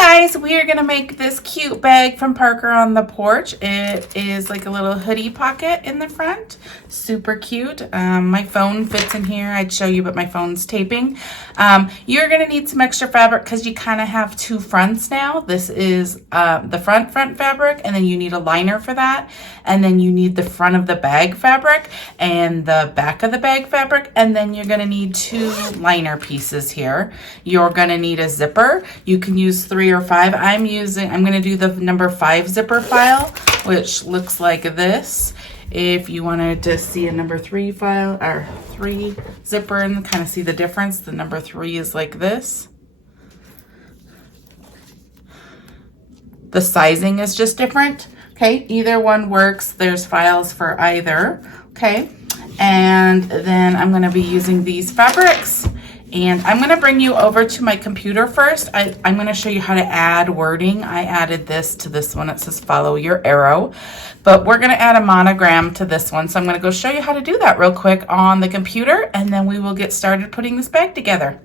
Guys, we are gonna make this cute bag from Parker on the porch. It is like a little hoodie pocket in the front, super cute. My phone fits in here. I'd show you, but my phone's taping. You're gonna need some extra fabric because you kind of have two fronts now. This is the front fabric, and then you need a liner for that, and then you need the front of the bag fabric and the back of the bag fabric, and then you're gonna need two liner pieces here. You're gonna need a zipper. You can use 3 or 5. I'm going to do the number 5 zipper file, which looks like this. If you wanted to see a number 3 file or 3 zipper and kind of see the difference, the number 3 is like this. The sizing is just different. Okay, either one works. There's files for either. Okay, and then I'm going to be using these fabrics. And I'm going to bring you over to my computer first. I'm going to show you how to add wording. I added this to this one. It says follow your arrow. But we're going to add a monogram to this one. So I'm going to go show you how to do that real quick on the computer. And then we will get started putting this bag together.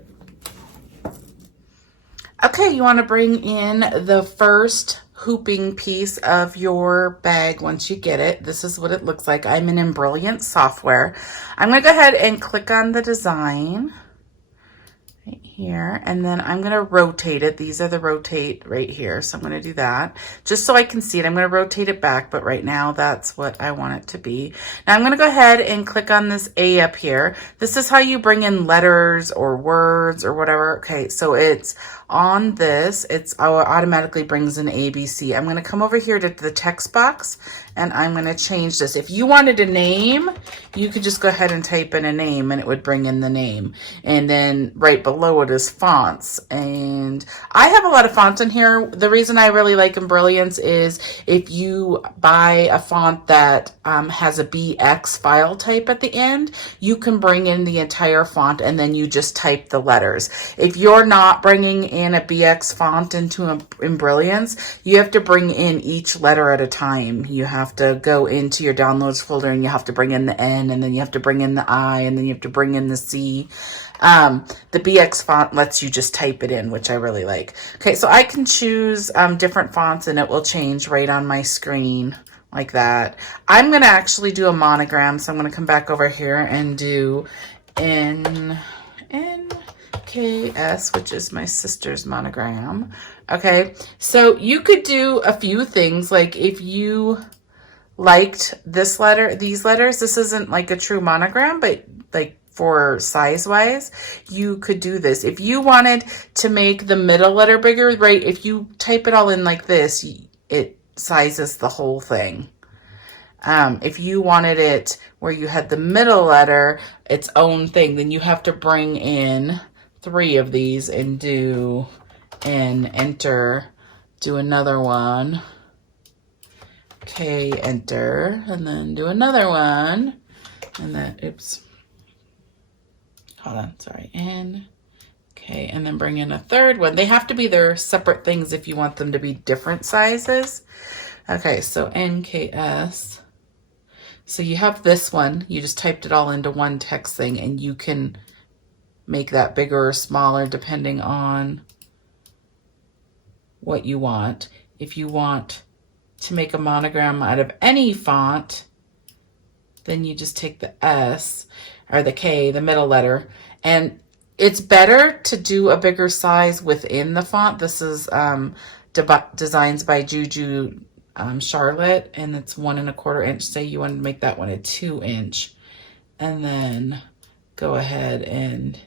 Okay, you want to bring in the first hooping piece of your bag once you get it. This is what it looks like. I'm in Embrilliance software. I'm going to go ahead and click on the design right here, and then I'm going to rotate it. These are the rotate right here, so I'm going to do that just so I can see it. I'm going to rotate it back, but right now that's what I want it to be. Now I'm going to go ahead and click on this A up here. This is how you bring in letters or words or whatever. Okay, so it's on this, it automatically brings in ABC. I'm going to come over here to the text box and I'm going to change this. If you wanted a name, you could just go ahead and type in a name and it would bring in the name. And then right below it is fonts. And I have a lot of fonts in here. The reason I really like Embrilliance is if you buy a font that has a BX file type at the end, you can bring in the entire font and then you just type the letters. If you're not bringing in a BX font into Embrilliance, you have to bring in each letter at a time. You have to go into your downloads folder and you have to bring in the N, and then you have to bring in the I, and then you have to bring in the C. The BX font lets you just type it in, which I really like. Okay, so I can choose different fonts and it will change right on my screen like that. I'm going to actually do a monogram, so I'm going to come back over here and do NKS, which is my sister's monogram. Okay, so you could do a few things, like if you liked this letter, these letters, this isn't like a true monogram, but like for size wise, you could do this. If you wanted to make the middle letter bigger, right, if you type it all in like this, it sizes the whole thing. If you wanted it where you had the middle letter its own thing, then you have to bring in 3 of these and do and enter, do another one. Okay, enter, and then do another one, and then, oops, hold on, sorry, N, okay, and then bring in a third one. They have to be their separate things if you want them to be different sizes. Okay, so NKS. So you have this one, you just typed it all into one text thing, and you can make that bigger or smaller depending on what you want. If you want to make a monogram out of any font, then you just take the S or the K, the middle letter, and it's better to do a bigger size within the font. This is Designs by Juju Charlotte, and it's 1 1/4 inch. Say you want to make that one a 2 inch, and then go ahead and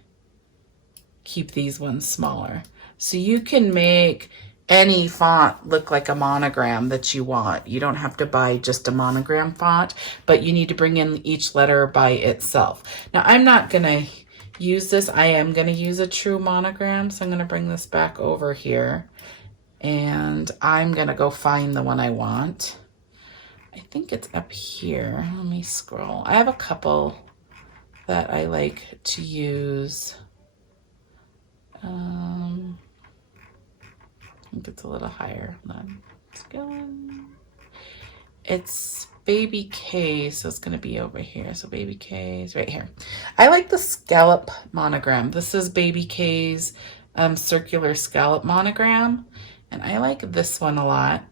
keep these ones smaller. So you can make any font look like a monogram that you want. You don't have to buy just a monogram font, but you need to bring in each letter by itself. Now I'm not gonna use this. I am gonna use a true monogram, so I'm gonna bring this back over here and I'm gonna go find the one I want. I think it's up here. Let me scroll. I have a couple that I like to use. I think it's a little higher. It's going. It's Baby K, so it's going to be over here. So Baby K is right here. I like the scallop monogram. This is Baby K's circular scallop monogram. And I like this one a lot.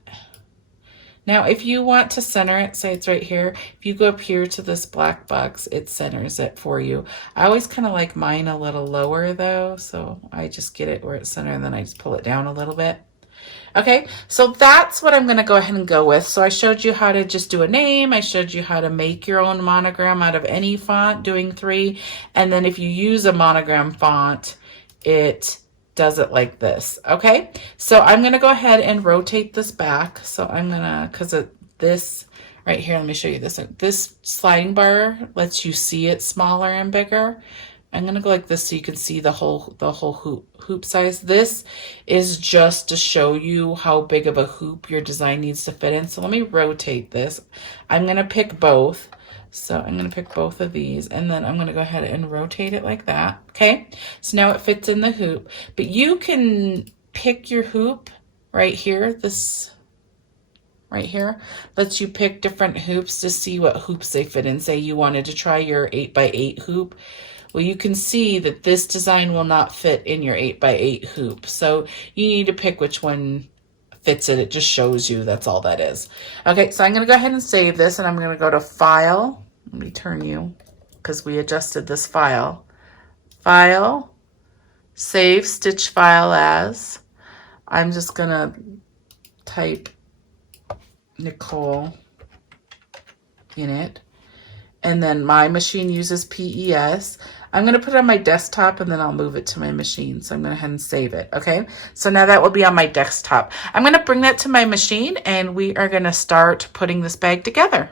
Now, if you want to center it, say it's right here, if you go up here to this black box, it centers it for you. I always kind of like mine a little lower though, so I just get it where it's centered and then I just pull it down a little bit. Okay, so that's what I'm gonna go ahead and go with. So I showed you how to just do a name. I showed you how to make your own monogram out of any font, doing 3. And then if you use a monogram font, it does it like this. Okay, so I'm gonna go ahead and rotate this back. So I'm gonna, this right here, let me show you this. This sliding bar lets you see it smaller and bigger. I'm gonna go like this so you can see the whole hoop size. This is just to show you how big of a hoop your design needs to fit in. So let me rotate this. I'm gonna pick both. So I'm gonna pick both of these and then I'm gonna go ahead and rotate it like that, okay? So now it fits in the hoop, but you can pick your hoop right here. This right here lets you pick different hoops to see what hoops they fit in. Say you wanted to try your 8x8 hoop. Well, you can see that this design will not fit in your 8x8 hoop. So you need to pick which one fits it. It just shows you, that's all that is. Okay, so I'm gonna go ahead and save this and I'm gonna go to File. Let me turn you, because we adjusted this file. File, Save Stitch File As. I'm just gonna type Nicole in it. And then my machine uses PES. I'm gonna put it on my desktop and then I'll move it to my machine. So I'm gonna go ahead and save it, okay? So now that will be on my desktop. I'm gonna bring that to my machine and we are gonna start putting this bag together.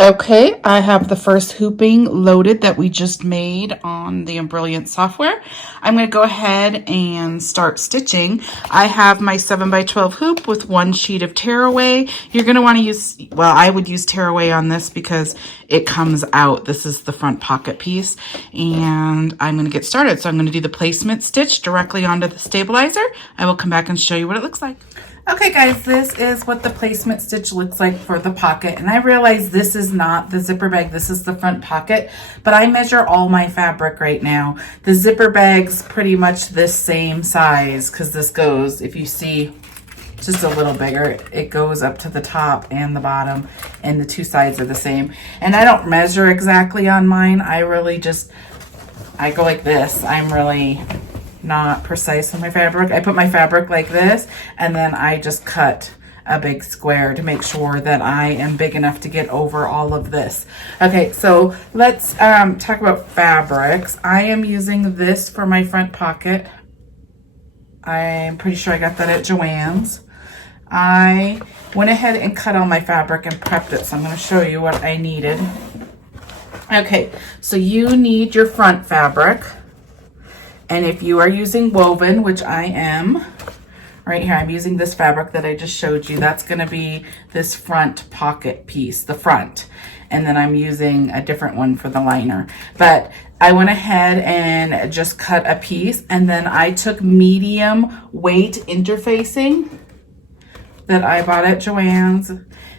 Okay, I have the first hooping loaded that we just made on the Embrilliance software. I'm going to go ahead and start stitching. I have my 7x12 hoop with 1 sheet of tearaway. You're going to want to use, well, I would use tearaway on this because it comes out. This is the front pocket piece. And I'm going to get started. So I'm going to do the placement stitch directly onto the stabilizer. I will come back and show you what it looks like. Okay guys, this is what the placement stitch looks like for the pocket. And I realize this is not the zipper bag, this is the front pocket, but I measure all my fabric right now. The zipper bag's pretty much this same size because this goes, if you see, just a little bigger. It goes up to the top and the bottom and the 2 sides are the same. And I don't measure exactly on mine. I really just, I go like this. I'm really not precise on my fabric. I put my fabric like this and then I just cut a big square to make sure that I am big enough to get over all of this. Okay, so let's talk about fabrics. I am using this for my front pocket. I'm pretty sure I got that at Joann's. I went ahead and cut all my fabric and prepped it, so I'm going to show you what I needed. Okay, so you need your front fabric. And if you are using woven, which I am, right here, I'm using this fabric that I just showed you. That's gonna be this front pocket piece, the front. And then I'm using a different one for the liner. But I went ahead and just cut a piece. And then I took medium weight interfacing that I bought at Joann's.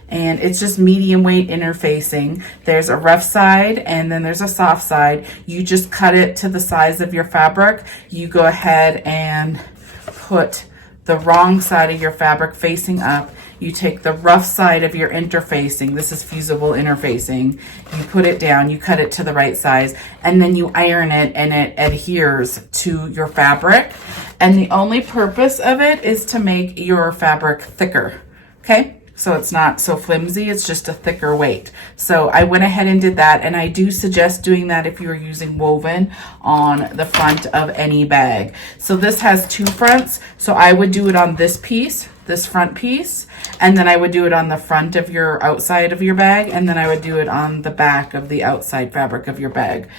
And it's just medium weight interfacing. There's a rough side and then there's a soft side. You just cut it to the size of your fabric. You go ahead and put the wrong side of your fabric facing up. You take the rough side of your interfacing. This is fusible interfacing. You put it down, you cut it to the right size, and then you iron it and it adheres to your fabric. And the only purpose of it is to make your fabric thicker, okay? So it's not so flimsy, it's just a thicker weight. So I went ahead and did that, and I do suggest doing that if you're using woven on the front of any bag. So this has 2 fronts, so I would do it on this piece, this front piece, and then I would do it on the front of your outside of your bag, and then I would do it on the back of the outside fabric of your bag.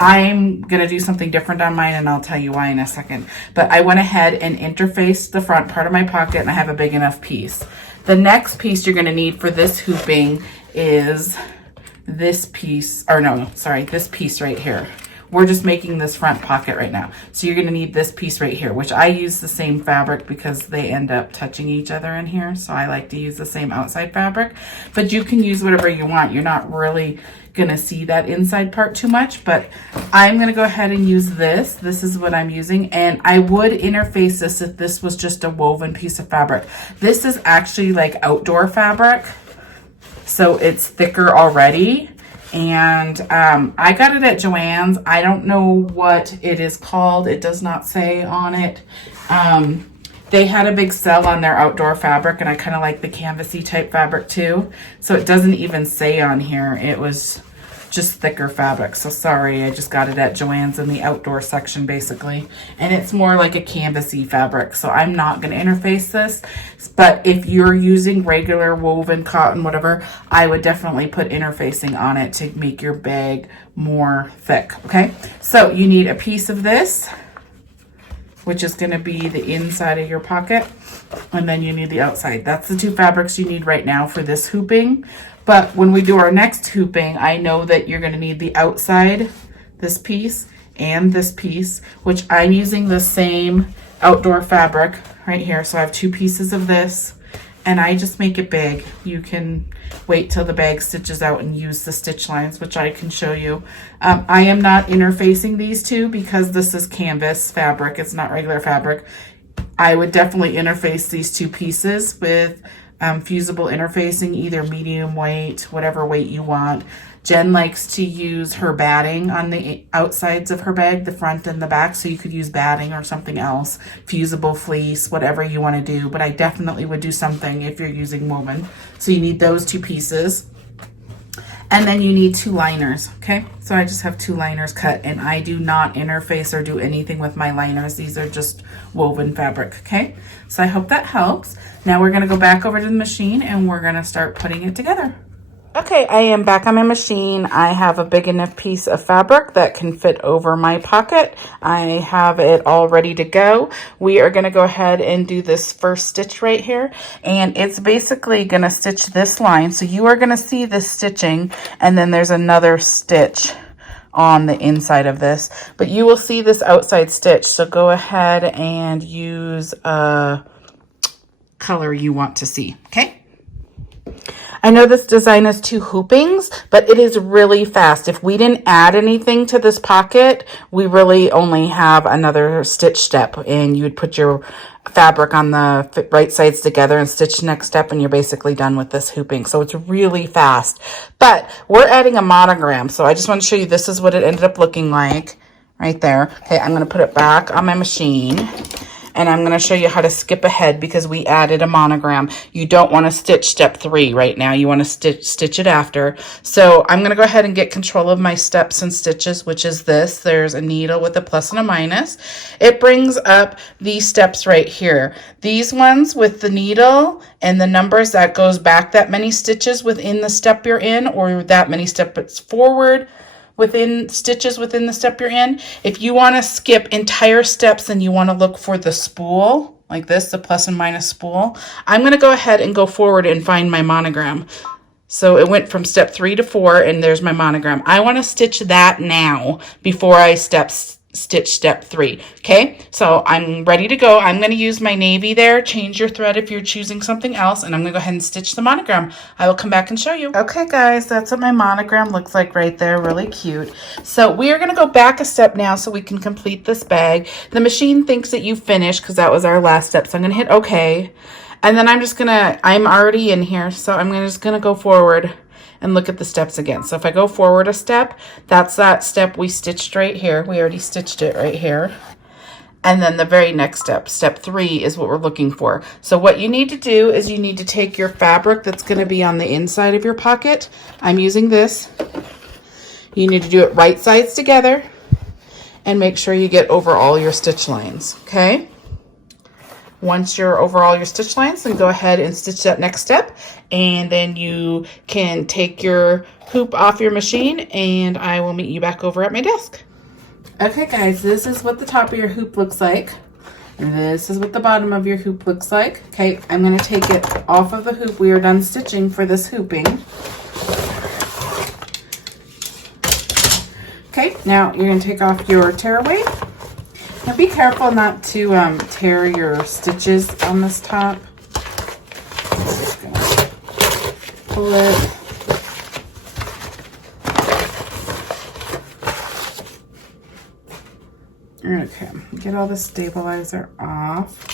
I'm gonna do something different on mine and I'll tell you why in a second. But I went ahead and interfaced the front part of my pocket and I have a big enough piece. The next piece you're gonna need for this hooping is this piece, or no, sorry, this piece right here, We're just making this front pocket right now. So you're gonna need this piece right here, which I use the same fabric because they end up touching each other in here. So I like to use the same outside fabric, but you can use whatever you want. You're not really gonna see that inside part too much, but I'm gonna go ahead and use this. This is what I'm using, and I would interface this if this was just a woven piece of fabric. This is actually like outdoor fabric, so it's thicker already. And I got it at Joann's. I don't know what it is called. It does not say on it. They had a big sale on their outdoor fabric, and I kind of like the canvasy type fabric too. So it doesn't even say on here. It was just thicker fabric. So sorry, I just got it at Joann's in the outdoor section basically. And it's more like a canvasy fabric. So I'm not going to interface this. But if you're using regular woven cotton, whatever, I would definitely put interfacing on it to make your bag more thick. Okay, so you need a piece of this, which is going to be the inside of your pocket, and then you need the outside. That's the two fabrics you need right now for this hooping. But when we do our next hooping, I know that you're going to need the outside, this piece, and this piece, which I'm using the same outdoor fabric right here. So I have two pieces of this, and I just make it big. You can wait till the bag stitches out and use the stitch lines, which I can show you. I am not interfacing these two because this is canvas fabric. It's not regular fabric. I would definitely interface these two pieces with fusible interfacing, either medium weight, whatever weight you want. Jen likes to use her batting on the outsides of her bag, the front and the back, so you could use batting or something else, fusible fleece, whatever you want to do, but I definitely would do something if you're using woven. So you need those two pieces. And then you need two liners, okay? So I just have two liners cut, and I do not interface or do anything with my liners. These are just woven fabric, okay? So I hope that helps. Now we're gonna go back over to the machine and we're gonna start putting it together. Okay, I am back on my machine. I have a big enough piece of fabric that can fit over my pocket. I have it all ready to go. We are going to go ahead and do this first stitch right here. And it's basically going to stitch this line. So you are going to see this stitching, and then there's another stitch on the inside of this. But you will see this outside stitch. So go ahead and use a color you want to see, okay? I know this design is two hoopings, but it is really fast. If we didn't add anything to this pocket, we really only have another stitch step, and you would put your fabric on the right sides together and stitch the next step, and you're basically done with this hooping. So it's really fast, but we're adding a monogram. So I just want to show you, this is what it ended up looking like right there. Okay, I'm going to put it back on my machine. And I'm going to show you how to skip ahead because we added a monogram. You don't want to stitch step 3 right now. You want to stitch it after. So I'm going to go ahead and get control of my steps and stitches, which is this. There's a needle with a plus and a minus. It brings up these steps right here. These ones with the needle and the numbers, that goes back that many stitches within the step you're in, or that many steps forward within stitches within the step you're in. If you want to skip entire steps and you want to look for the spool like this, the plus and minus spool, I'm going to go ahead and go forward and find my monogram. So it went from step 3 to 4, and there's my monogram. I want to stitch that now before I stitch step 3. Okay, so I'm ready to go. I'm going to use my navy there. Change your thread if you're choosing something else, and I'm going to go ahead and stitch the monogram. I will come back and show you. Okay guys, that's what my monogram looks like right there. Really cute. So we are going to go back a step now so we can complete this bag. The machine thinks that you finished because that was our last step, so I'm going to hit OK, and then I'm already in here, so I'm just going to go forward and look at the steps again. So if I go forward a step, that's that step we stitched right here. We already stitched it right here. And then the very next step, step 3, is what we're looking for. So what you need to do is you need to take your fabric that's going to be on the inside of your pocket. I'm using this. You need to do it right sides together and make sure you get over all your stitch lines, okay? Once you're over all your stitch lines, then go ahead and stitch that next step, and then you can take your hoop off your machine, and I will meet you back over at my desk. Okay guys, this is what the top of your hoop looks like. And this is what the bottom of your hoop looks like. Okay, I'm going to take it off of the hoop. We are done stitching for this hooping. Okay, Okay, now you're going to take off your tearaway. Now be careful not to tear your stitches on this top. Just going to pull it. Okay, get all the stabilizer off.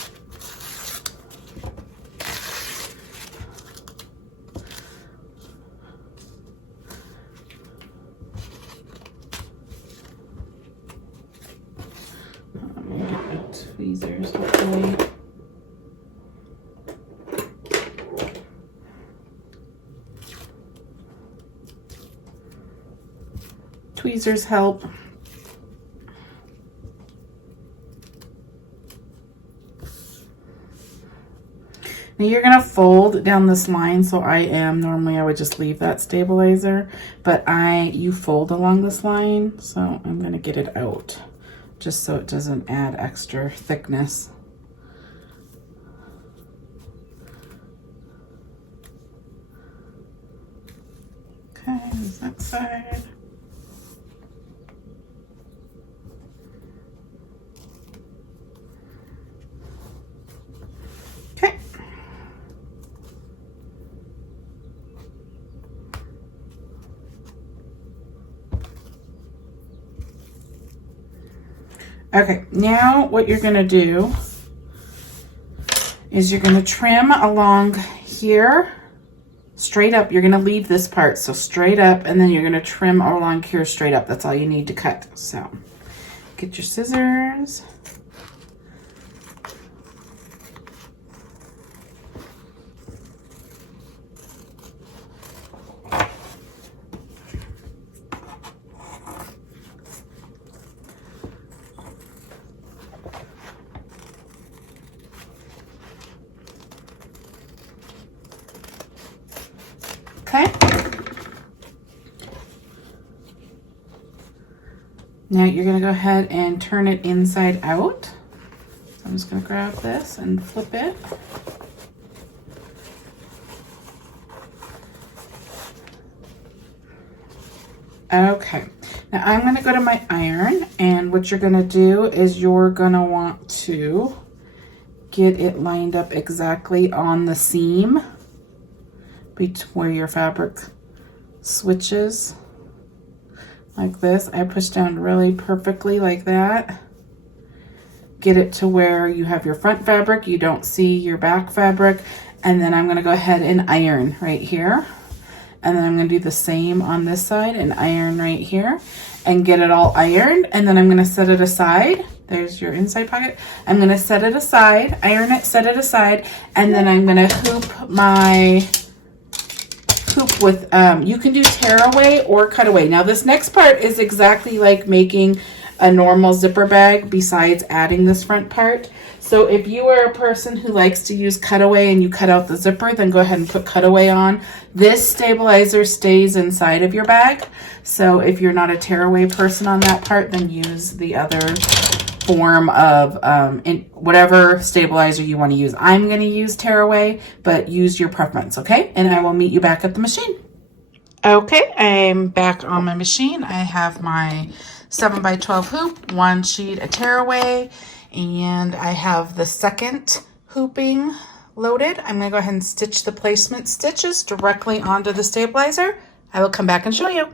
Tweezers, hopefully. Tweezers help. Now you're gonna fold down this line, so normally I would just leave that stabilizer, but you fold along this line, so I'm gonna get it out, just so it doesn't add extra thickness. Okay, there's that side. Okay. Okay, now what you're gonna do is you're gonna trim along here, straight up. You're gonna leave this part, so straight up, and then you're gonna trim along here straight up. That's all you need to cut. So get your scissors. Okay. Now you're going to go ahead and turn it inside out. So I'm just going to grab this and flip it. Okay. Now I'm going to go to my iron, and what you're going to do is you're going to want to get it lined up exactly on the seam where your fabric switches, like this. I push down really perfectly like that. Get it to where you have your front fabric, you don't see your back fabric, and then I'm going to go ahead and iron right here. And then I'm going to do the same on this side and iron right here and get it all ironed, and then I'm going to set it aside. There's your inside pocket. I'm going to set it aside, iron it, set it aside, and then I'm going to hoop my with, you can do tearaway or cutaway. Now this next part is exactly like making a normal zipper bag besides adding this front part. So if you are a person who likes to use cutaway and you cut out the zipper, then go ahead and put cutaway on. This stabilizer stays inside of your bag. So if you're not a tearaway person on that part, then use the other form of whatever stabilizer you want to use. I'm going to use tearaway, but use your preference, okay? And I will meet you back at the machine. Okay, I'm back on my machine. I have my 7x12 hoop, one sheet of tearaway, and I have the second hooping loaded. I'm going to go ahead and stitch the placement stitches directly onto the stabilizer. I will come back and show you.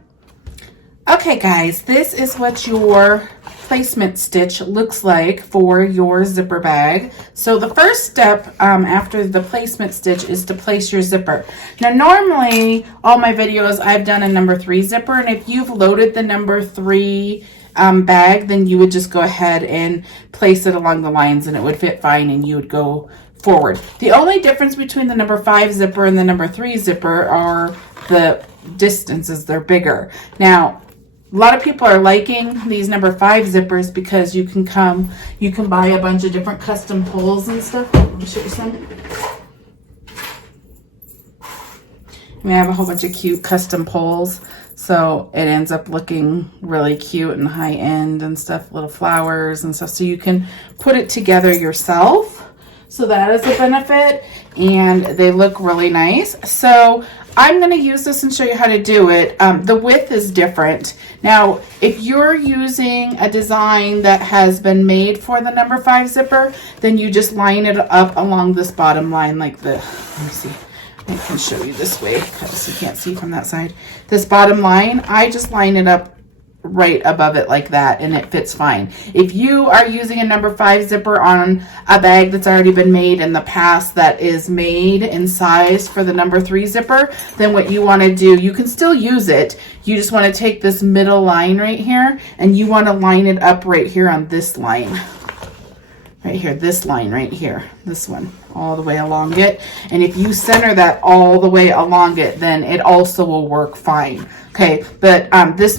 Okay guys, this is what your placement stitch looks like for your zipper bag. So the first step after the placement stitch is to place your zipper. Now normally all my videos I've done a number 3 zipper, and if you've loaded the number 3 bag, then you would just go ahead and place it along the lines and it would fit fine and you would go forward. The only difference between the number 5 zipper and the number 3 zipper are the distances. They're bigger. Now a lot of people are liking these number 5 zippers because you can buy a bunch of different custom pulls and stuff. Let me show you some. We have a whole bunch of cute custom pulls, so it ends up looking really cute and high end and stuff, little flowers and stuff, so you can put it together yourself. So that is a benefit, and they look really nice. So I'm going to use this and show you how to do it. The width is different. Now, if you're using a design that has been made for the number 5 zipper, then you just line it up along this bottom line like the, let me see, I can show you this way because you can't see from that side. This bottom line, I just line it up right above it like that, and it fits fine. If you are using a number 5 zipper on a bag that's already been made in the past that is made in size for the number 3 zipper, then what you want to do, you can still use it. You just want to take this middle line right here, and you want to line it up right here on this line. Right here, this line right here, this one, all the way along it. And if you center that all the way along it, then it also will work fine. Okay, but this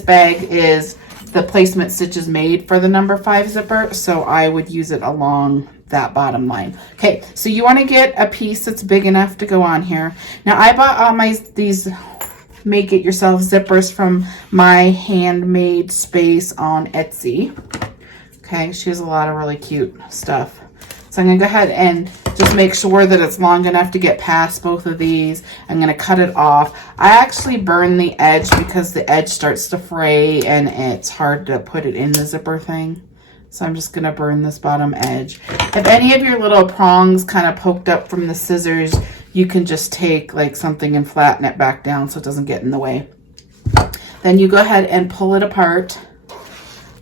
bag is, the placement stitch is made for the number 5 zipper, so I would use it along that bottom line. Okay, so you want to get a piece that's big enough to go on here. Now I bought all these make it yourself zippers from My Handmade Space on Etsy. Okay, she has a lot of really cute stuff. So I'm going to go ahead and just make sure that it's long enough to get past both of these. I'm going to cut it off. I actually burn the edge because the edge starts to fray and it's hard to put it in the zipper thing. So I'm just going to burn this bottom edge. If any of your little prongs kind of poked up from the scissors, you can just take like something and flatten it back down so it doesn't get in the way. Then you go ahead and pull it apart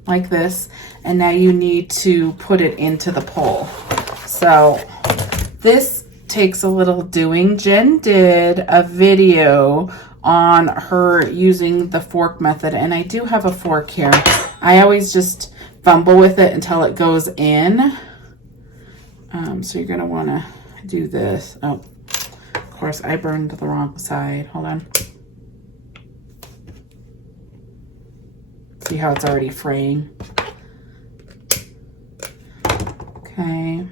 like this. And now you need to put it into the pole. So this takes a little doing. Jen did a video on her using the fork method, and I do have a fork here. I always just fumble with it until it goes in. So you're gonna wanna do this. Oh, of course I burned the wrong side. Hold on. See how it's already fraying? Okay,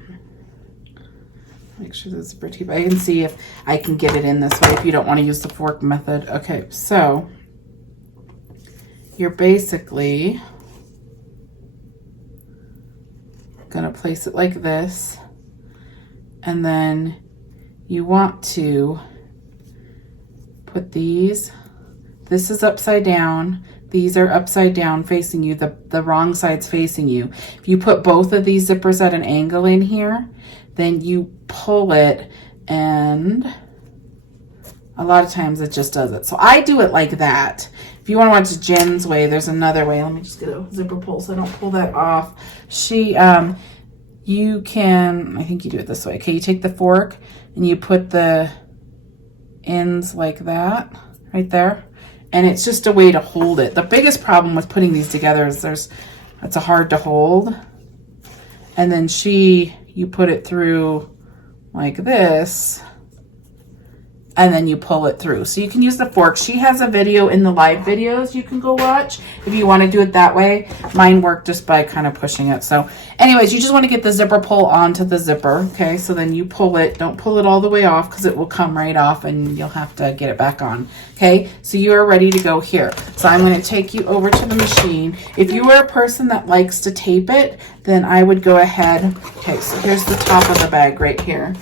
make sure this is pretty, but I can see if I can get it in this way if you don't want to use the fork method. Okay, so you're basically gonna place it like this, and then you want to put these, this is upside down, these are upside down facing you, the wrong side's facing you. If you put both of these zippers at an angle in here, then you pull it, and a lot of times it just does it. So I do it like that. If you want to watch Jen's way, there's another way. Let me just get a zipper pull so I don't pull that off. You can, I think you do it this way. Okay, you take the fork and you put the ends like that, right there. And it's just a way to hold it. The biggest problem with putting these together is it's hard to hold. And then you put it through like this, and then you pull it through. So you can use the fork. She has a video in the live videos you can go watch if you want to do it that way. Mine worked just by kind of pushing it. So anyways, you just want to get the zipper pull onto the zipper. Okay, so then you pull it. Don't pull it all the way off because it will come right off and you'll have to get it back on. Okay, so you are ready to go here. So I'm going to take you over to the machine. If you are a person that likes to tape it, then I would go ahead. Okay, so here's the top of the bag right here.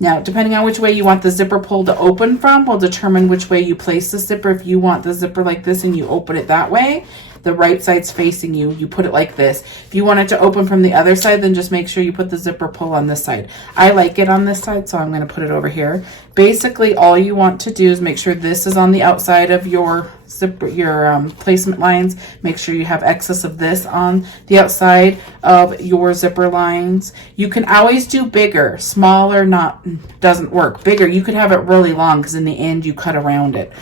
Now, depending on which way you want the zipper pull to open from will determine which way you place the zipper. If you want the zipper like this and you open it that way, the right side's facing you, you put it like this. If you want it to open from the other side, then just make sure you put the zipper pull on this side. I like it on this side, so I'm going to put it over here. Basically, all you want to do is make sure this is on the outside of your zipper, your placement lines. Make sure you have excess of this on the outside of your zipper lines. You can always do bigger. Smaller doesn't work. Bigger, you could have it really long because in the end you cut around it.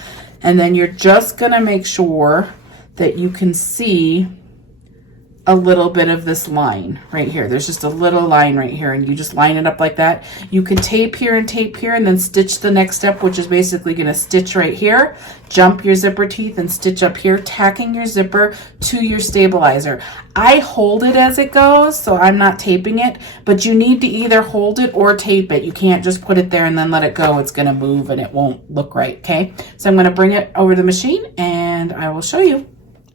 And then you're just going to make sure that you can see a little bit of this line right here. There's just a little line right here, and you just line it up like that. You can tape here and then stitch the next step, which is basically going to stitch right here, jump your zipper teeth and stitch up here, tacking your zipper to your stabilizer. I hold it as it goes, so I'm not taping it, but you need to either hold it or tape it. You can't just put it there and then let it go. It's going to move and it won't look right. Okay, so I'm going to bring it over the machine and I will show you.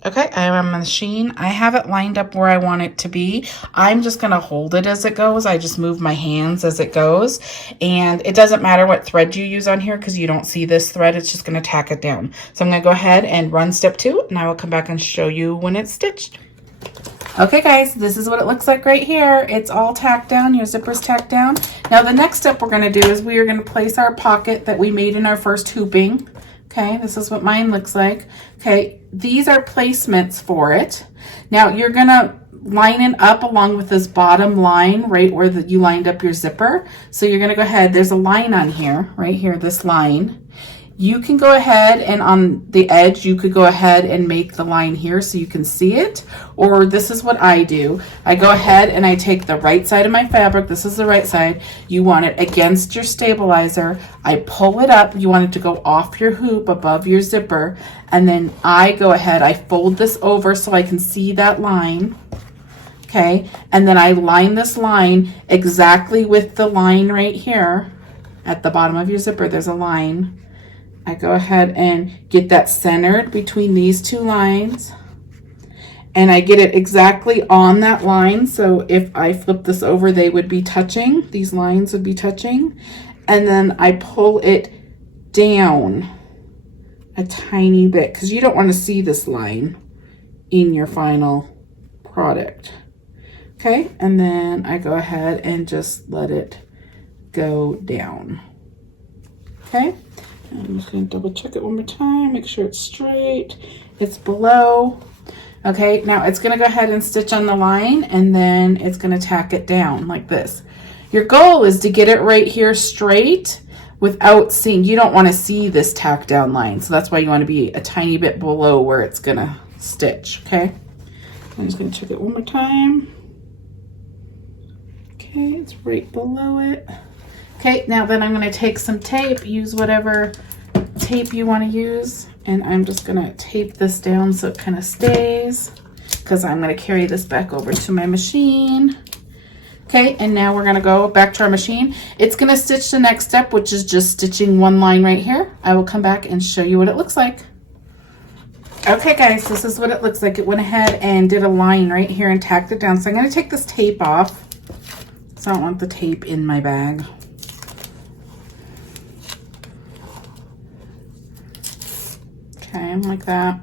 Okay, I have a machine. I have it lined up where I want it to be. I'm just going to hold it as it goes. I just move my hands as it goes. And it doesn't matter what thread you use on here because you don't see this thread. It's just going to tack it down. So I'm going to go ahead and run step 2, and I will come back and show you when it's stitched. Okay guys, this is what it looks like right here. It's all tacked down, your zipper's tacked down. Now the next step we're going to do is we are going to place our pocket that we made in our first hooping. Okay, this is what mine looks like. Okay, these are placements for it. Now you're gonna line it up along with this bottom line right where you lined up your zipper. So you're gonna go ahead, there's a line on here, right here, this line. You can go ahead and on the edge, you could go ahead and make the line here so you can see it. Or this is what I do. I go ahead and I take the right side of my fabric. This is the right side. You want it against your stabilizer. I pull it up. You want it to go off your hoop above your zipper. And then I go ahead, I fold this over so I can see that line. Okay. And then I line this line exactly with the line right here at the bottom of your zipper. There's a line. I go ahead and get that centered between these two lines, and I get it exactly on that line. So if I flip this over, they would be touching, these lines would be touching, and then I pull it down a tiny bit because you don't want to see this line in your final product. Okay, and then I go ahead and just let it go down. Okay. I'm just going to double check it one more time, make sure it's straight, it's below. Okay, now it's going to go ahead and stitch on the line, and then it's going to tack it down like this. Your goal is to get it right here straight without seeing, you don't want to see this tack down line. So that's why you want to be a tiny bit below where it's going to stitch, okay? I'm just going to check it one more time. Okay, it's right below it. Okay, now then I'm going to take some tape, use whatever tape you want to use, and I'm just going to tape this down so it kind of stays, because I'm going to carry this back over to my machine. Okay, and now we're going to go back to our machine. It's going to stitch the next step, which is just stitching one line right here. I will come back and show you what it looks like. Okay guys, this is what it looks like. It went ahead and did a line right here and tacked it down. So I'm going to take this tape off. So I don't want the tape in my bag. Okay, like that.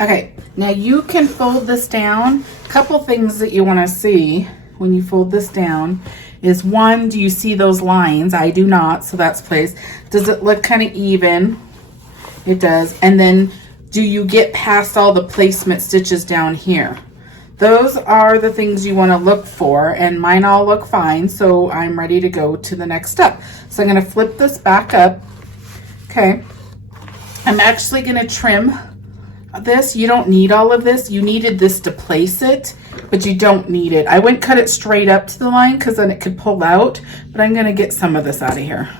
Okay, now you can fold this down. A couple things that you want to see when you fold this down is, one, do you see those lines? I do not, so that's placed. Does it look kind of even? It does. And then do you get past all the placement stitches down here? Those are the things you want to look for, and mine all look fine, so I'm ready to go to the next step. So I'm going to flip this back up. Okay, I'm actually going to trim this. You don't need all of this. You needed this to place it, but you don't need it. I wouldn't cut it straight up to the line because then it could pull out, but I'm going to get some of this out of here.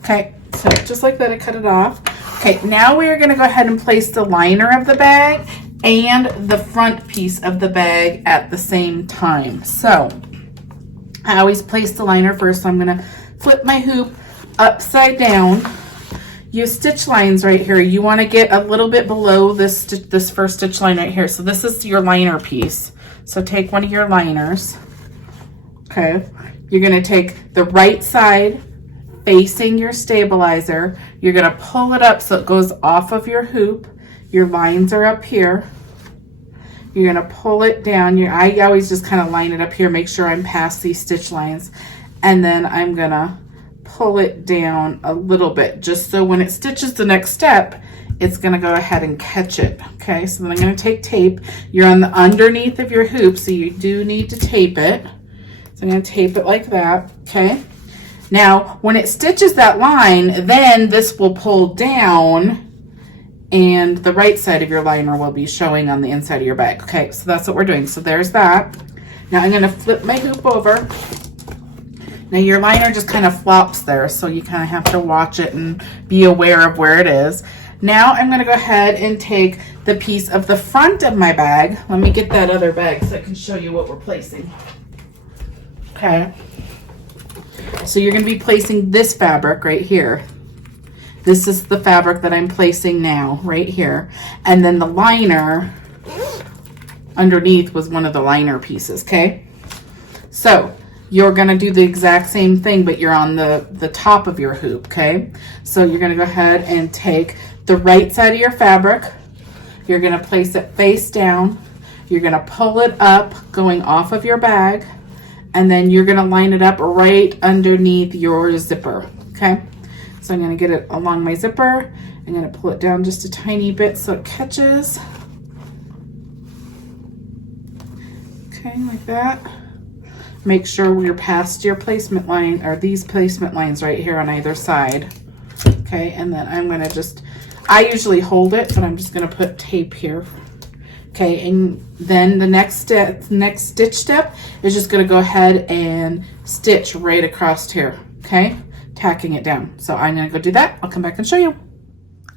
Okay, so just like that, I cut it off. Okay, now we are going to go ahead and place the liner of the bag and the front piece of the bag at the same time. So I always place the liner first, so I'm going to flip my hoop upside down. You stitch lines right here. You want to get a little bit below this first stitch line right here. So this is your liner piece. So take one of your liners. Okay, you're going to take the right side facing your stabilizer. You're going to pull it up so it goes off of your hoop. Your lines are up here. You're going to pull it down. I always just kind of line it up here, make sure I'm past these stitch lines, and then I'm going to pull it down a little bit just so when it stitches the next step, it's going to go ahead and catch it. Okay, so then I'm going to take tape. You're on the underneath of your hoop, so you do need to tape it. So I'm going to tape it like that. Okay, now when it stitches that line, then this will pull down and the right side of your liner will be showing on the inside of your bag. Okay, so that's what we're doing. So there's that. Now I'm going to flip my hoop over. Now your liner just kind of flops there, so you kind of have to watch it and be aware of where it is. Now I'm going to go ahead and take the piece of the front of my bag. Let me get that other bag so I can show you what we're placing. Okay. So you're going to be placing this fabric right here. This is the fabric that I'm placing now, right here. And then the liner underneath was one of the liner pieces, okay? So you're gonna do the exact same thing, but you're on the top of your hoop, okay? So you're gonna go ahead and take the right side of your fabric, you're gonna place it face down, you're gonna pull it up going off of your bag, and then you're gonna line it up right underneath your zipper, okay? So I'm gonna get it along my zipper, I'm gonna pull it down just a tiny bit so it catches. Okay, like that. Make sure we're past your placement line, or these placement lines right here on either side. Okay, and then I'm gonna just, I usually hold it, but I'm just gonna put tape here. Okay, and then the next stitch step is just gonna go ahead and stitch right across here, okay? Tacking it down. So I'm gonna go do that. I'll come back and show you.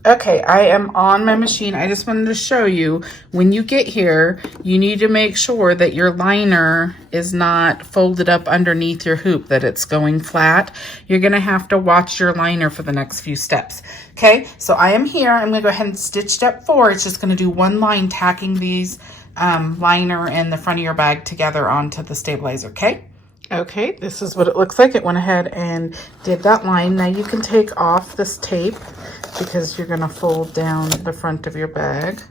Okay, I am on my machine. I just wanted to show you, when you get here, you need to make sure that your liner is not folded up underneath your hoop, that it's going flat. You're gonna have to watch your liner for the next few steps. Okay, so I am here. I'm gonna go ahead and stitch step 4. It's just gonna do one line, tacking these liner and the front of your bag together onto the stabilizer, okay? Okay, this is what it looks like. It went ahead and did that line. Now you can take off this tape because you're gonna fold down the front of your bag.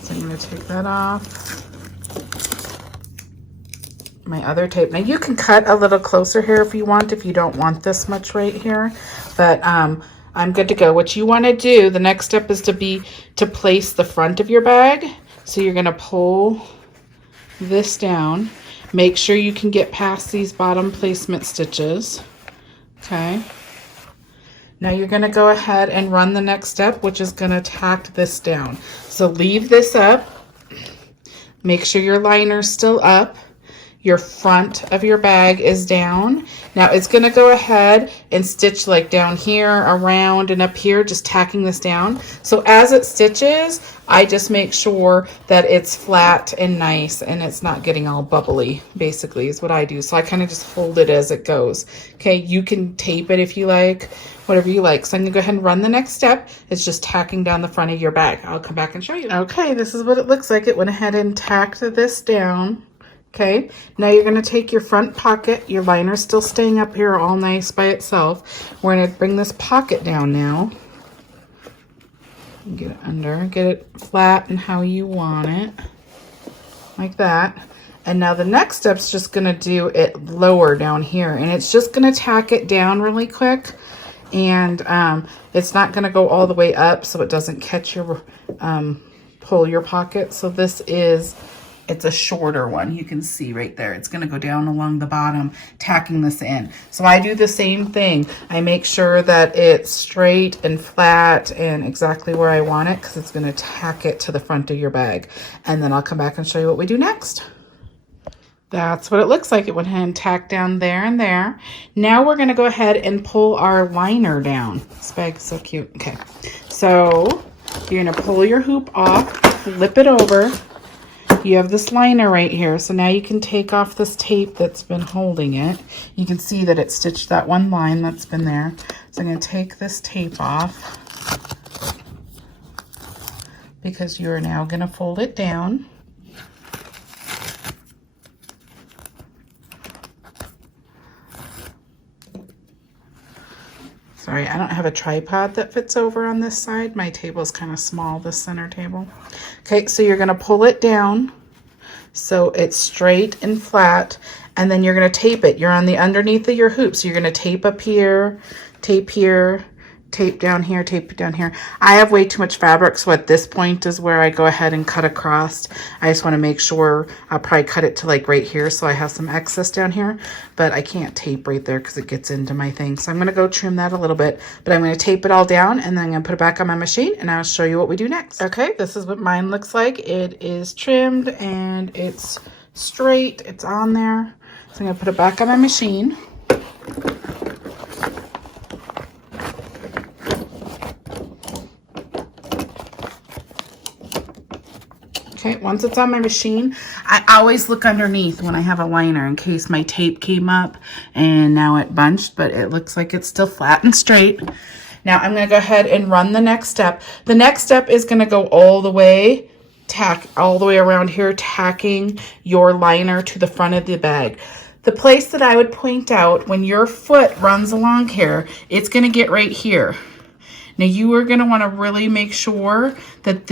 So I'm gonna take that off. My other tape. Now you can cut a little closer here if you want, if you don't want this much right here, but I'm good to go. What you wanna do, the next step is to place the front of your bag. So you're gonna pull this down. Make sure you can get past these bottom placement stitches, okay? Now you're gonna go ahead and run the next step, which is gonna tack this down. So leave this up, make sure your liner's still up, your front of your bag is down. Now it's gonna go ahead and stitch like down here, around, and up here, just tacking this down. So as it stitches, I just make sure that it's flat and nice and it's not getting all bubbly, basically, is what I do. So I kind of just hold it as it goes. Okay, you can tape it if you like, whatever you like. So I'm gonna go ahead and run the next step. It's just tacking down the front of your bag. I'll come back and show you. Okay, this is what it looks like. It went ahead and tacked this down. Okay, now you're going to take your front pocket, your liner's still staying up here all nice by itself. We're going to bring this pocket down now. Get it under, get it flat and how you want it, like that. And now the next step's just going to do it lower down here, and it's just going to tack it down really quick. And it's not going to go all the way up so it doesn't catch your, pull your pocket. So this is, it's a shorter one. You can see right there. It's going to go down along the bottom, tacking this in. So I do the same thing. I make sure that it's straight and flat and exactly where I want it, because it's going to tack it to the front of your bag. And then I'll come back and show you what we do next. That's what it looks like. It went ahead and tacked down there and there. Now we're going to go ahead and pull our liner down. This bag's so cute. Okay. So you're going to pull your hoop off, flip it over. You have this liner right here, so now you can take off this tape that's been holding it. You can see that it stitched that one line that's been there. So I'm going to take this tape off because you're now going to fold it down. Sorry, I don't have a tripod that fits over on this side. My table's kind of small, this center table. Okay, so you're going to pull it down so it's straight and flat, and then you're going to tape it. You're on the underneath of your hoop, so you're going to tape up here, tape here, tape down here, tape down here. I have way too much fabric, so at this point is where I go ahead and cut across. I just want to make sure, I'll probably cut it to like right here so I have some excess down here, but I can't tape right there because it gets into my thing. So I'm going to go trim that a little bit, but I'm going to tape it all down, and then I'm going to put it back on my machine, and I'll show you what we do next. Okay, this is what mine looks like. It is trimmed and it's straight. It's on there. So I'm going to put it back on my machine. Okay, once it's on my machine, I always look underneath when I have a liner in case my tape came up and now it bunched, but it looks like it's still flat and straight. Now I'm going to go ahead and run the next step. The next step is going to go all the way, tack all the way around here, tacking your liner to the front of the bag. The place that I would point out when your foot runs along here, it's going to get right here. Now you are going to want to really make sure that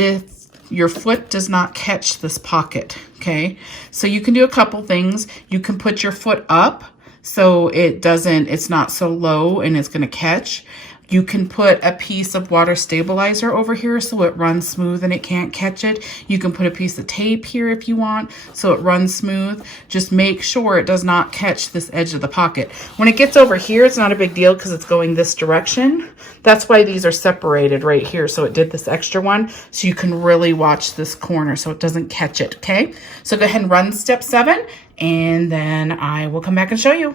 your foot does not catch this pocket, okay? So you can do a couple things. You can put your foot up so it's not so low and it's going to catch. You can put a piece of water stabilizer over here so it runs smooth and it can't catch it. You can put a piece of tape here if you want so it runs smooth. Just make sure it does not catch this edge of the pocket. When it gets over here, it's not a big deal because it's going this direction. That's why these are separated right here. So it did this extra one so you can really watch this corner so it doesn't catch it, okay? So go ahead and run step 7 and then I will come back and show you.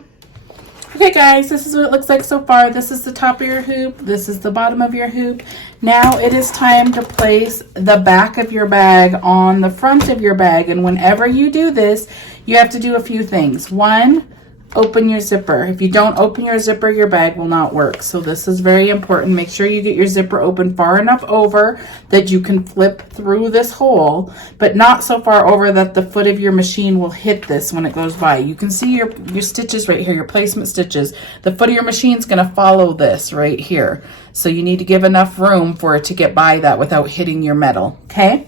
Okay guys, this is what it looks like so far. This is the top of your hoop. This is the bottom of your hoop. Now it is time to place the back of your bag on the front of your bag. And whenever you do this, you have to do a few things. One, open your zipper. If you don't open your zipper, your bag will not work. So this is very important. Make sure you get your zipper open far enough over that you can flip through this hole, but not so far over that the foot of your machine will hit this when it goes by. You can see your stitches right here, your placement stitches. The foot of your machine is going to follow this right here. So you need to give enough room for it to get by that without hitting your metal, okay?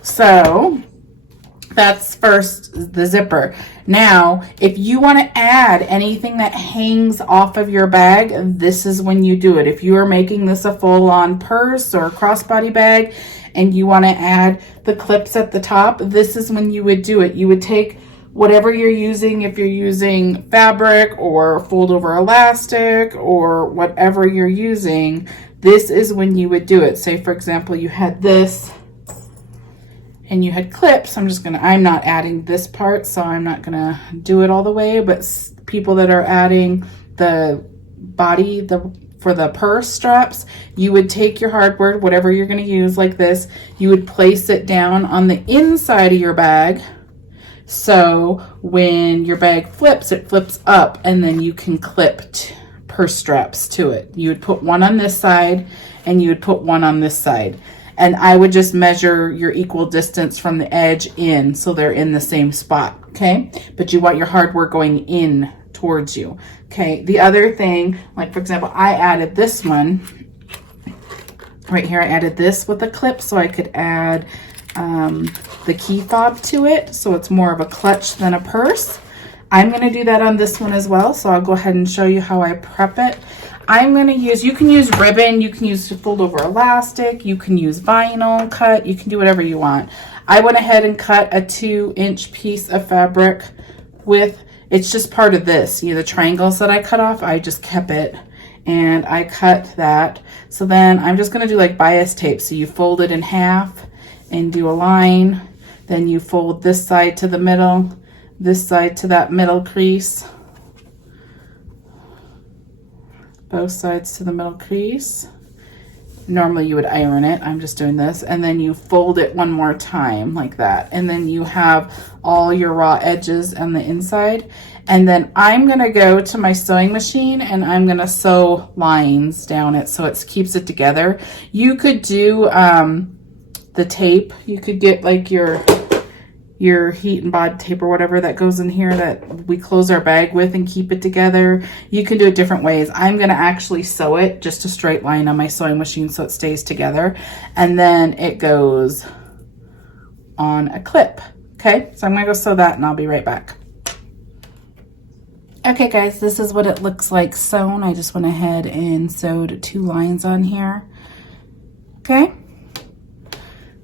So that's first the zipper. Now, if you want to add anything that hangs off of your bag, this is when you do it. If you are making this a full-on purse or crossbody bag and you want to add the clips at the top, this is when you would do it. You would take whatever you're using, if you're using fabric or fold over elastic or whatever you're using, this is when you would do it. Say, for example, you had this and you had clips. I'm not adding this part, so I'm not gonna do it all the way, but people that are adding the body, for the purse straps, you would take your hardware, whatever you're gonna use like this, you would place it down on the inside of your bag. So when your bag flips, it flips up and then you can clip purse straps to it. You would put one on this side and you would put one on this side. And I would just measure your equal distance from the edge in so they're in the same spot, okay? But you want your hardware going in towards you, okay? The other thing, like for example, I added this one. Right here, I added this with a clip so I could add the key fob to it. So it's more of a clutch than a purse. I'm gonna do that on this one as well. So I'll go ahead and show you how I prep it. I'm going to use, you can use ribbon, you can use fold over elastic, you can use vinyl cut, you can do whatever you want. I went ahead and cut a 2-inch piece of fabric with, it's just part of this, you know, the triangles that I cut off, I just kept it and I cut that. So then I'm just going to do like bias tape. So you fold it in half and do a line, then you fold this side to the middle, this side to that middle crease. Both sides to the middle crease. Normally you would iron it. I'm just doing this. And then you fold it one more time like that. And then you have all your raw edges on the inside. And then I'm going to go to my sewing machine and I'm going to sew lines down it so it keeps it together. You could do the tape. You could get like your heat and bod tape or whatever that goes in here that we close our bag with and keep it together. You can do it different ways. I'm going to actually sew it just a straight line on my sewing machine so it stays together. And then it goes on a clip. Okay, so I'm going to go sew that and I'll be right back. Okay guys, this is what it looks like sewn. I just went ahead and sewed 2 lines on here. Okay.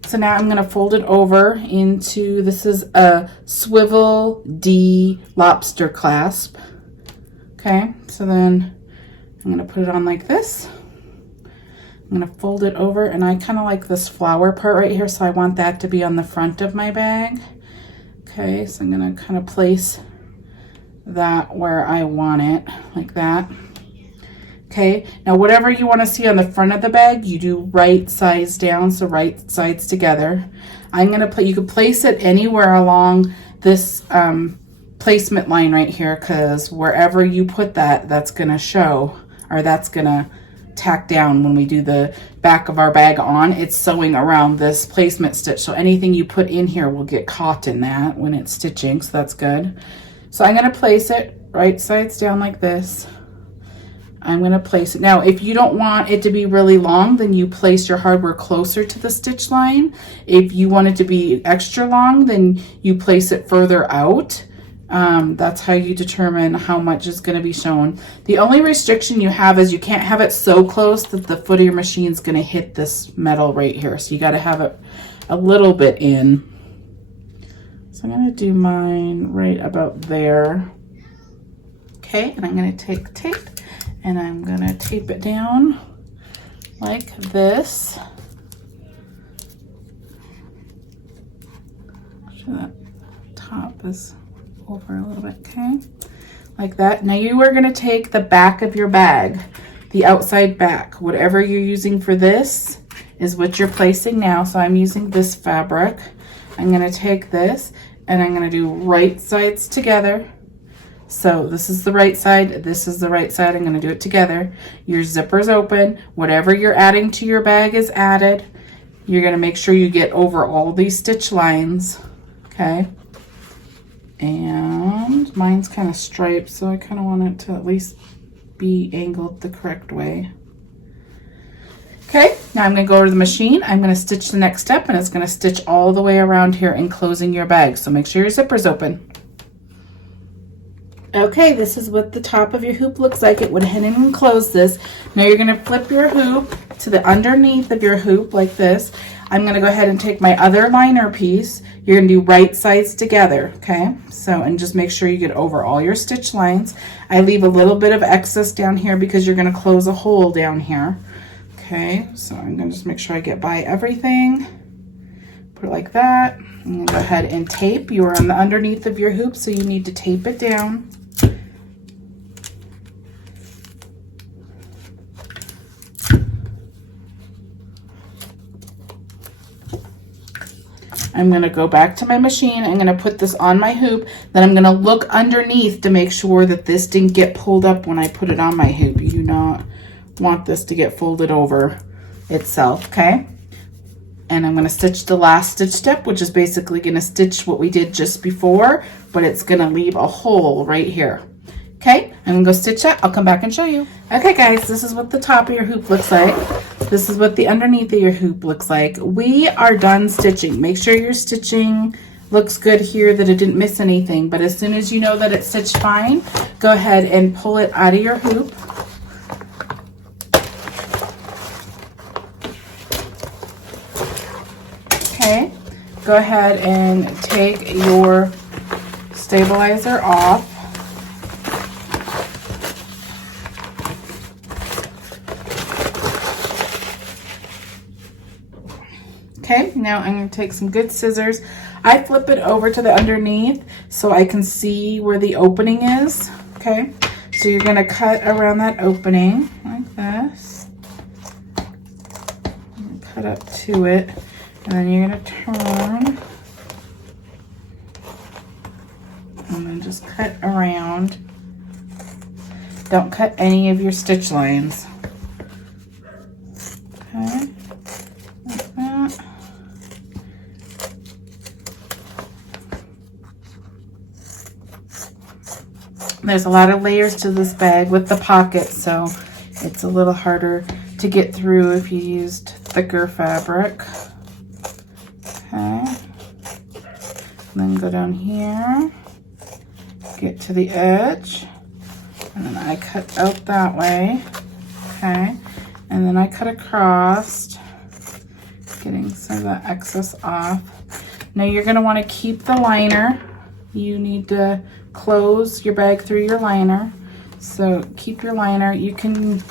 So now I'm going to fold it over into, this is a swivel D lobster clasp. Okay, so then I'm going to put it on like this. I'm going to fold it over and I kind of like this flower part right here, so I want that to be on the front of my bag. Okay, so I'm going to kind of place that where I want it, like that. Okay, now whatever you want to see on the front of the bag, you do right sides down, so right sides together. I'm going to put, you can place it anywhere along this placement line right here, because wherever you put that, that's going to show, or that's going to tack down when we do the back of our bag on. It's sewing around this placement stitch, so anything you put in here will get caught in that when it's stitching, so that's good. So I'm going to place it right sides down like this. I'm going to place it. Now, if you don't want it to be really long, then you place your hardware closer to the stitch line. If you want it to be extra long, then you place it further out. That's how you determine how much is going to be shown. The only restriction you have is you can't have it so close that the foot of your machine is going to hit this metal right here. So you got to have it a little bit in. So I'm going to do mine right about there. Okay, and I'm going to take tape and I'm going to tape it down like this. Make sure that top is over a little bit, okay? Like that. Now you are going to take the back of your bag, the outside back. Whatever you're using for this is what you're placing now. So I'm using this fabric. I'm going to take this and I'm going to do right sides together. So this is the right side, this is the right side. I'm going to do it together. Your zipper's open. Whatever you're adding to your bag is added. You're going to make sure you get over all these stitch lines, okay? And mine's kind of striped, so I kind of want it to at least be angled the correct way. Okay, now I'm going to go over to the machine. I'm going to stitch the next step, and it's going to stitch all the way around here, enclosing your bag. So make sure your zipper's open. Okay, this is what the top of your hoop looks like. It went ahead and close this. Now you're going to flip your hoop to the underneath of your hoop like this. I'm going to go ahead and take my other liner piece. You're going to do right sides together, okay? So, and just make sure you get over all your stitch lines. I leave a little bit of excess down here because you're going to close a hole down here. Okay, so I'm going to just make sure I get by everything. Put it like that. I'm going to go ahead and tape. You are on the underneath of your hoop, so you need to tape it down. I'm going to go back to my machine. I'm going to put this on my hoop. Then I'm going to look underneath to make sure that this didn't get pulled up when I put it on my hoop. You do not want this to get folded over itself, okay? And I'm going to stitch the last stitch step, which is basically going to stitch what we did just before, but it's going to leave a hole right here. Okay, I'm going to go stitch that. I'll come back and show you. Okay, guys, this is what the top of your hoop looks like. This is what the underneath of your hoop looks like. We are done stitching. Make sure your stitching looks good here, that it didn't miss anything. But as soon as you know that it's stitched fine, go ahead and pull it out of your hoop. Okay, go ahead and take your stabilizer off. Okay, now I'm going to take some good scissors. I flip it over to the underneath so I can see where the opening is. Okay, so you're going to cut around that opening like this. Cut up to it, and then you're going to turn. And then just cut around. Don't cut any of your stitch lines. Okay. There's a lot of layers to this bag with the pocket, so it's a little harder to get through if you used thicker fabric. Okay. And then go down here, get to the edge, and then I cut out that way. Okay. And then I cut across, getting some of that excess off. Now you're going to want to keep the liner. You need to close your bag through your liner, so keep your liner. You can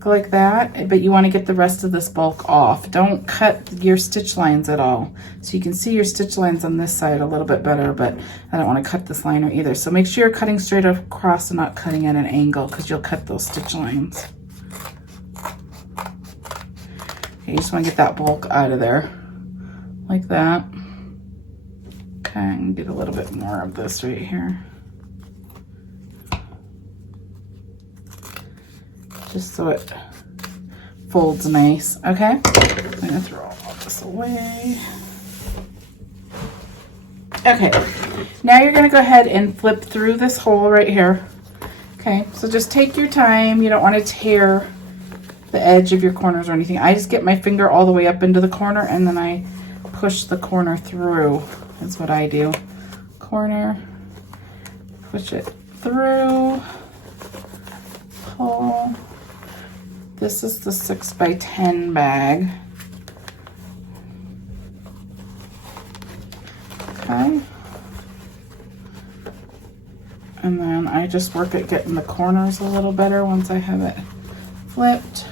go like that, but you want to get the rest of this bulk off. Don't cut your stitch lines at all. So you can see your stitch lines on this side a little bit better, but I don't want to cut this liner either. So make sure you're cutting straight across and not cutting at an angle, because you'll cut those stitch lines. Okay, you just want to get that bulk out of there like that. Okay, and get a little bit more of this right here. Just so it folds nice. Okay, I'm gonna throw all this away. Okay, now you're gonna go ahead and flip through this hole right here. Okay, so just take your time. You don't want to tear the edge of your corners or anything. I just get my finger all the way up into the corner and then I push the corner through. That's what I do. Corner, push it through, pull. This is the 6x10 bag. Okay. And then I just work at getting the corners a little better once I have it flipped.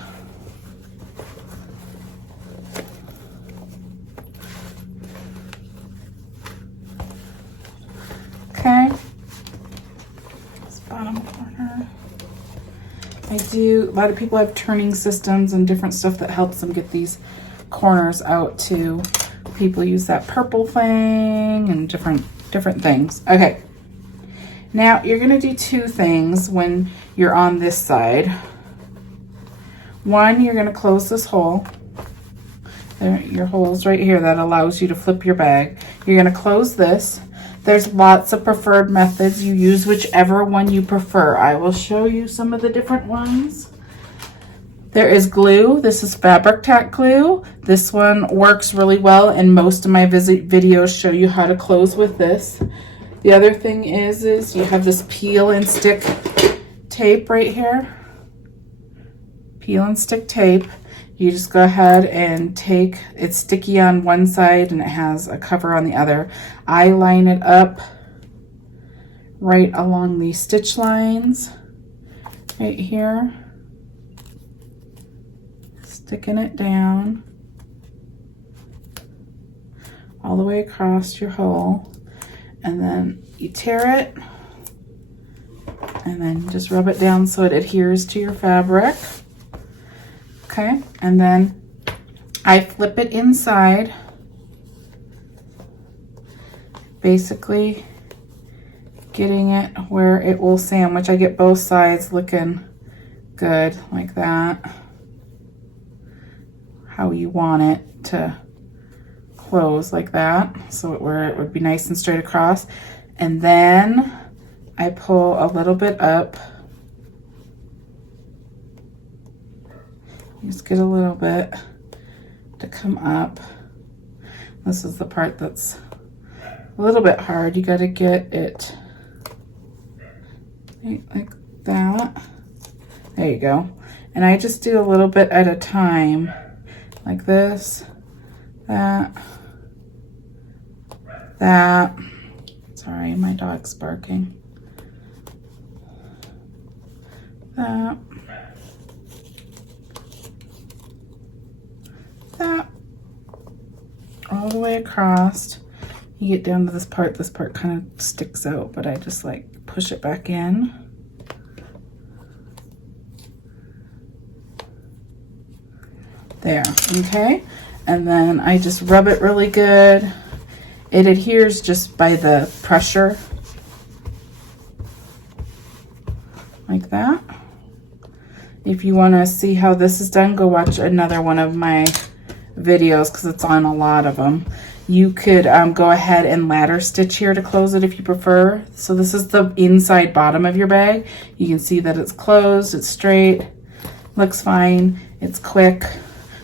Okay. This bottom corner. A lot of people have turning systems and different stuff that helps them get these corners out too. People use that purple thing and different things. Okay. Now you're going to do two things when you're on this side. One, you're going to close this hole. There, your hole's right here that allows you to flip your bag. You're going to close this. There's lots of preferred methods. You use whichever one you prefer. I will show you some of the different ones. There is glue. This is fabric tack glue. This one works really well, and most of my videos show you how to close with this. The other thing is you have this peel and stick tape right here. Peel and stick tape. You just go ahead and take, it's sticky on one side and it has a cover on the other. I line it up right along these stitch lines right here. Sticking it down all the way across your hole. And then you tear it and then just rub it down so it adheres to your fabric. Okay, and then I flip it inside, basically getting it where it will sandwich. I get both sides looking good like that, how you want it to close like that, so where it would be nice and straight across. And then I pull a little bit up, just get a little bit to come up. This is the part that's a little bit hard. You got to get it right like that. There you go. And I just do a little bit at a time, like this, that. Sorry, my dog's barking. That. All the way across. You get down to this part kind of sticks out, but I just like push it back in. There, okay? And then I just rub it really good. It adheres just by the pressure, like that. If you want to see how this is done, go watch another one of my videos because it's on a lot of them. You could go ahead and ladder stitch here to close it if you prefer. So this is the inside bottom of your bag. You can see that it's closed, it's straight, looks fine, it's quick.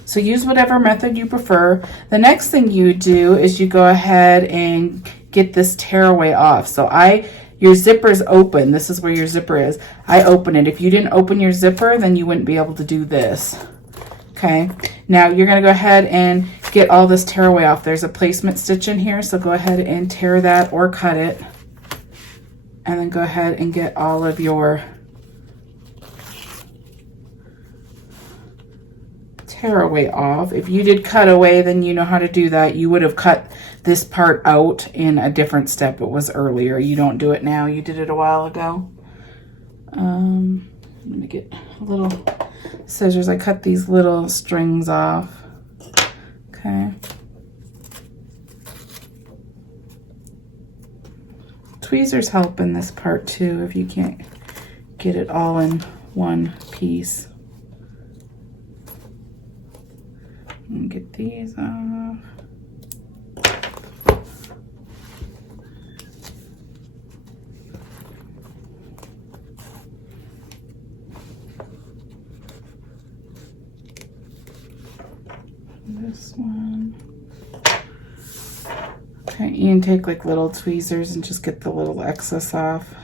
So use whatever method you prefer. The next thing you do is you go ahead and get this tearaway off. So your zipper is open. This is where your zipper is. I open it. If you didn't open your zipper, then you wouldn't be able to do this. Okay, now you're going to go ahead and get all this tearaway off. There's a placement stitch in here, so go ahead and tear that or cut it. And then go ahead and get all of your tearaway off. If you did cut away, then you know how to do that. You would have cut this part out in a different step. It was earlier. You don't do it now. You did it a while ago. I'm going to get a little scissors. I cut these little strings off. Okay. Tweezers help in this part too if you can't get it all in one piece. get these off. This one. Okay, you can take like little tweezers and just get the little excess off.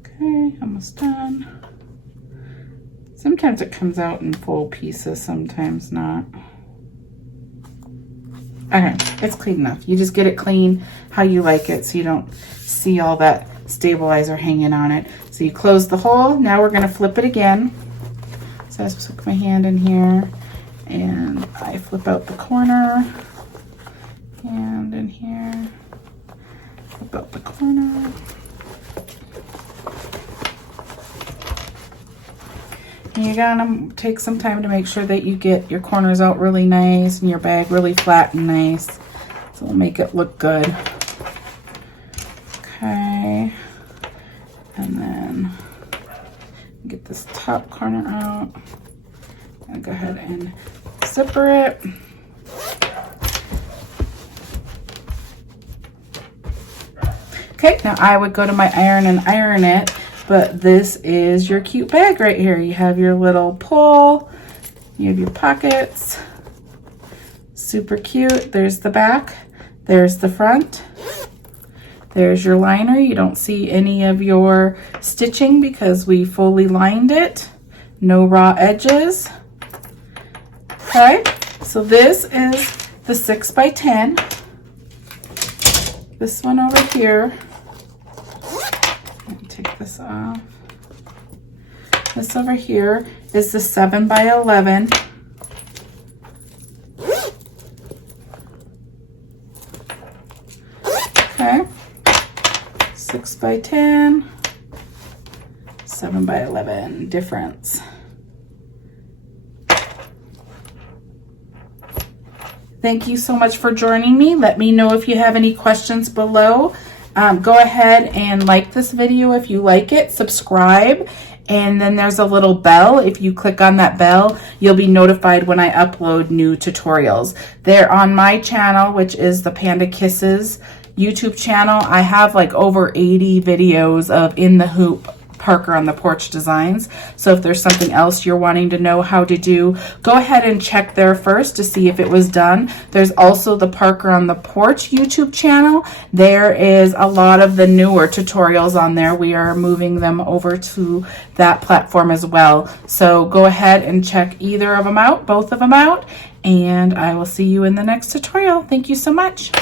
Okay, almost done. Sometimes it comes out in full pieces, sometimes not. Okay, it's clean enough. You just get it clean how you like it so you don't see all that stabilizer hanging on it. So you close the hole. Now we're gonna flip it again. So I just put my hand in here and I flip out the corner. And in here, flip out the corner. And you're gonna take some time to make sure that you get your corners out really nice and your bag really flat and nice. So it'll make it look good. Okay. And then get this top corner out. And go ahead and zipper it. Okay, now I would go to my iron and iron it. But this is your cute bag right here. You have your little pull, you have your pockets, super cute. There's the back, there's the front, there's your liner. You don't see any of your stitching because we fully lined it. No raw edges. Okay, so this is the 6x10. This one over here. Take this off. This over here is the 7x11. Okay. 6x10, 7x11 difference. Thank you so much for joining me. Let me know if you have any questions below. Go ahead and like this video if you like it, subscribe, and then there's a little bell. If you click on that bell, you'll be notified when I upload new tutorials. They're on my channel, which is the Panda Kisses YouTube channel. I have like over 80 videos of in the hoop Parker on the Porch designs. So if there's something else you're wanting to know how to do, go ahead and check there first to see if it was done. There's also the Parker on the Porch YouTube channel. There is a lot of the newer tutorials on there. We are moving them over to that platform as well. So go ahead and check either of them out, both of them out, and I will see you in the next tutorial. Thank you so much.